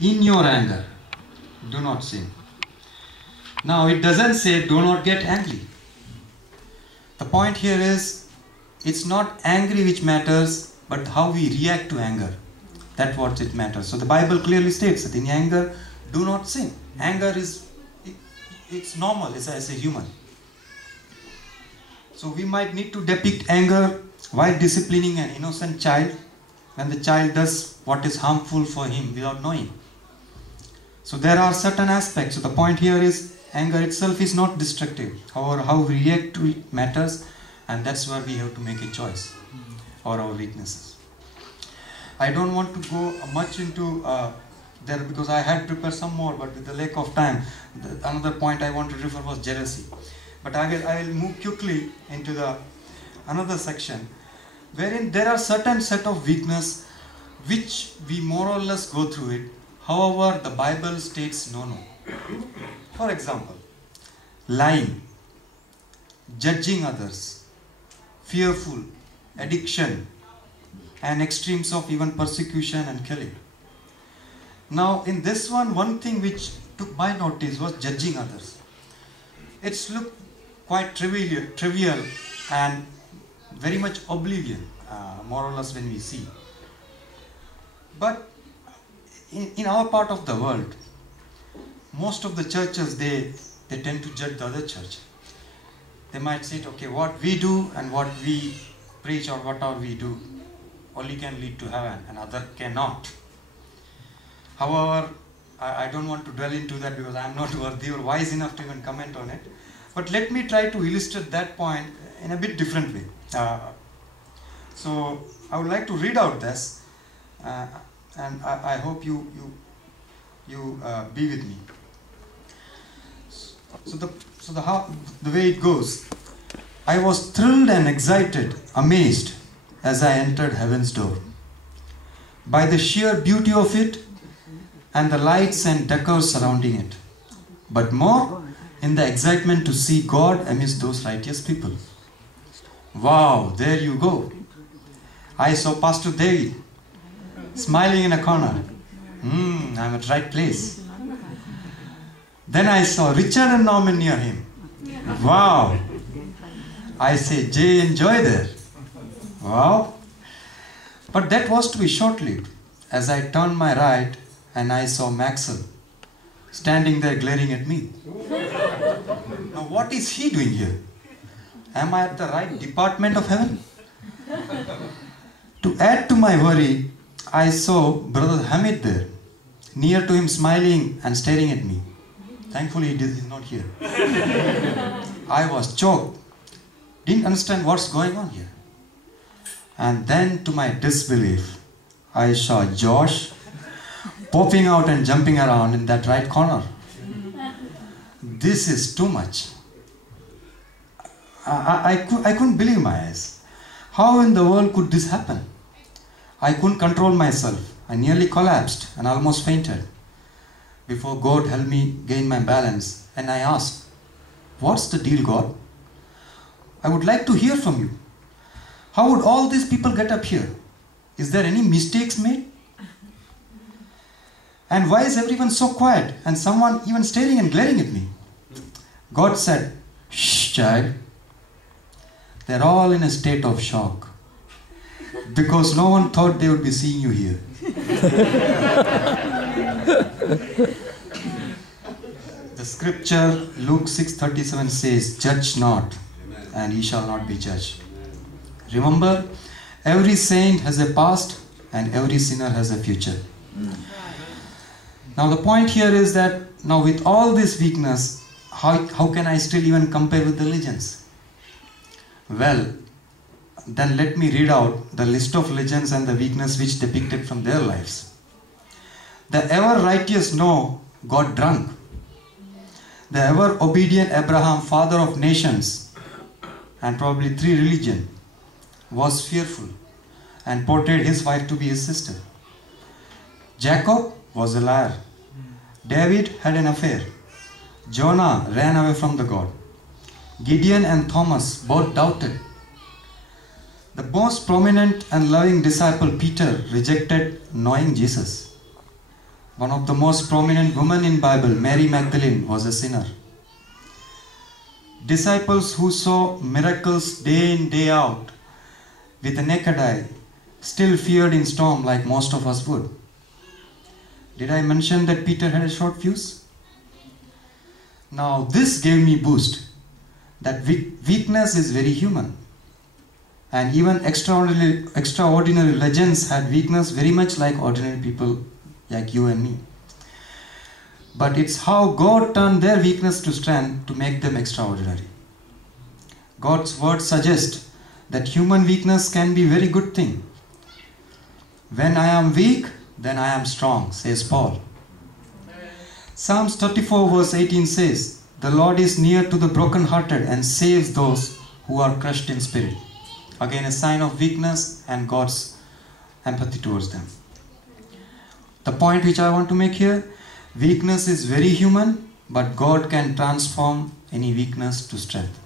in your anger, do not sin. Now it doesn't say do not get angry. The point here is, it's not angry which matters, but how we react to anger. That's what it matters. So the Bible clearly states that in anger, do not sin. Anger is, it's normal as a human. So we might need to depict anger while disciplining an innocent child when the child does what is harmful for him without knowing. So there are certain aspects. So the point here is, anger itself is not destructive. However, how we react to it matters, and that's where we have to make a choice, or our weaknesses. I don't want to go much into there because I had prepared some more, but with the lack of time, another point I want to refer was jealousy. But I will move quickly into the another section, wherein there are certain set of weakness which we more or less go through it. However, the Bible states no. For example, lying, judging others, fearful, addiction, and extremes of even persecution and killing. Now, in this one thing which took my notice was judging others. It's looked quite trivial and very much oblivion, more or less, when we see. But in our part of the world, most of the churches, they tend to judge the other church. They might say, okay, what we do and what we preach or whatever we do only can lead to heaven and other cannot. However, I don't want to dwell into that because I am not worthy or wise enough to even comment on it. But let me try to illustrate that point in a bit different way. So I would like to read out this, and I hope you be with me. So the way it goes, I was thrilled and excited, amazed as I entered heaven's door, by the sheer beauty of it and the lights and decor surrounding it, but more in the excitement to see God amidst those righteous people. Wow, there you go. I saw Pastor David smiling in a corner. I'm at the right place. Then I saw Richard and Norman near him. Wow. I say, Jay and Joy there. Wow. But that was to be short-lived, as I turned my right and I saw Maxwell standing there glaring at me. Now what is he doing here? Am I at the right department of heaven? To add to my worry, I saw Brother Hamid there, near to him, smiling and staring at me. Thankfully he is not here. I was choked. Didn't understand what's going on here. And then, to my disbelief, I saw Josh popping out and jumping around in that right corner. This is too much. I couldn't believe my eyes. How in the world could this happen? I couldn't control myself. I nearly collapsed and almost fainted before God helped me gain my balance. And I asked, what's the deal, God? I would like to hear from you. How would all these people get up here? Is there any mistakes made? And why is everyone so quiet and someone even staring and glaring at me? God said, shh, child. They're all in a state of shock because no one thought they would be seeing you here. The scripture, Luke 6:37 says, judge not, and ye shall not be judged. Remember, every saint has a past and every sinner has a future. Now the point here is that, now with all this weakness, how can I still even compare with the legends? Well, then let me read out the list of legends and the weakness which depicted from their lives. The ever righteous Noah got drunk. The ever obedient Abraham, father of nations and probably 3 religions, was fearful and portrayed his wife to be his sister. Jacob was a liar. David had an affair. Jonah ran away from the God. Gideon and Thomas both doubted. The most prominent and loving disciple Peter rejected knowing Jesus. One of the most prominent women in Bible, Mary Magdalene, was a sinner. Disciples who saw miracles day in, day out with a naked eye still feared in storm like most of us would. Did I mention that Peter had a short fuse? Now this gave me boost that weakness is very human. And even extraordinary legends had weakness very much like ordinary people like you and me. But it's how God turned their weakness to strength to make them extraordinary. God's word suggests that human weakness can be a very good thing. When I am weak, then I am strong, says Paul. Psalms 34 verse 18 says, "The Lord is near to the brokenhearted and saves those who are crushed in spirit." Again, a sign of weakness and God's empathy towards them. The point which I want to make here, weakness is very human, but God can transform any weakness to strength.